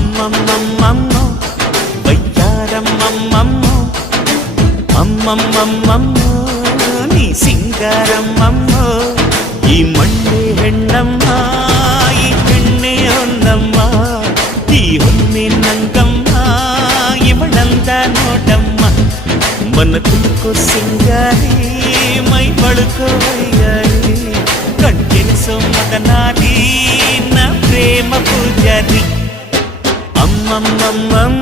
అమ్మమ్మమ్మమ్మో వయ్యారమ్మమ్మమ్మో అమ్మమ్మమ్మమ్మో నీ సింగారమ్మమ్మో ಈ ಮಣ್ಣೆ ಹೆಣ್ಣಮ್ಮ ಈ ಹೆಣ್ಣೆ ಹೊನ್ನಮ್ಮ ಈ ಹೊನ್ನಿನಂಗಮ್ಮ ಇವಳಂದ ನೋಡಮ್ಮ ಮನ ತುಳ್ಕೋ ಸಿಂಗಾರಿ ಮೈ ಬಳುಕೋ ವಯ್ಯಾರಿ ಕಣ್ಣಿರಿಸೋ ಮದನಾರಿ ನ ಪ್ರೇಮ ಪೂಜಾರಿ ಅಮ್ಮಮ್ಮಮ್ಮಮ್ಮ